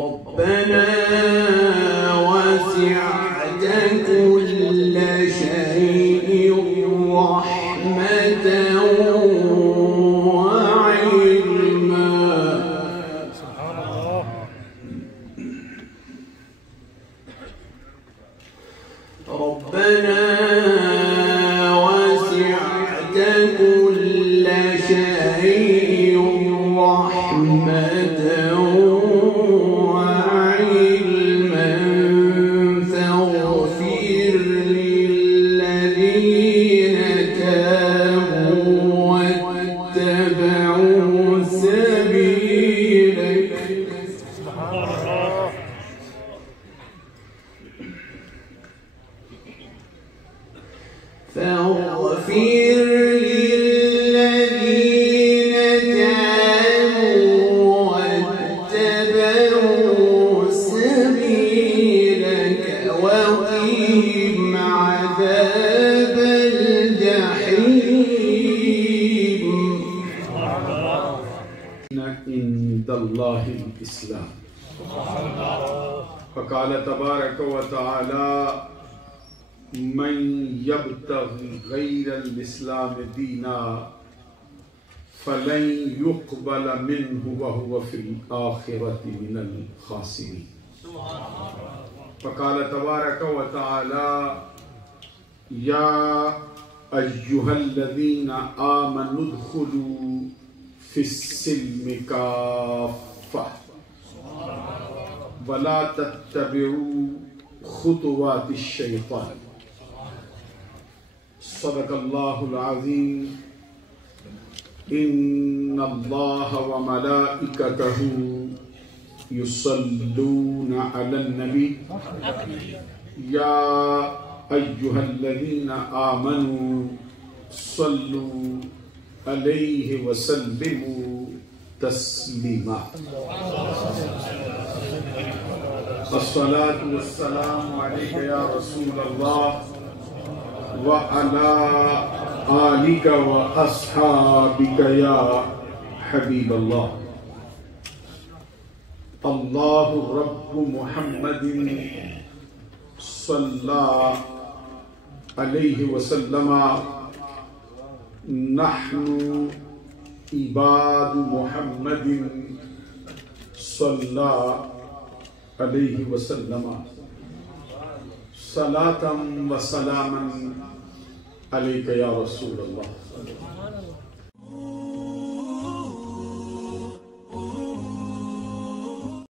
ربنا وسعت كل شيء رحمة وعلما ربنا وسعت كل شيء رحمة وعلما فاغفر للذين تابوا واتبعوا سبيلك فاغفر للذين تابوا واتبعوا سبيلك وقهم عذاب الجحيم عند الله الإسلام فقال تبارك وتعالى من يبتغي غير الإسلام دينا فلن يقبل منه وهو في الآخرة من الخاسرين فقال تبارك وتعالى يا أيها الذين آمنوا ادخلوا في السلم كافة ولا تتبعوا خطوات الشيطان صدق الله العظيم إن الله وملائكته يصلون على النبي يا أيها الذين آمنوا صلوا عليه وسلموا تسليما الصلاة والسلام عليك يا رسول الله وعلى آلك وأصحابك يا حبيب الله الله رب محمد صلى عليه وسلم نحن عباد محمد صلى عليه وسلم صلاة وسلاما عليك يا رسول الله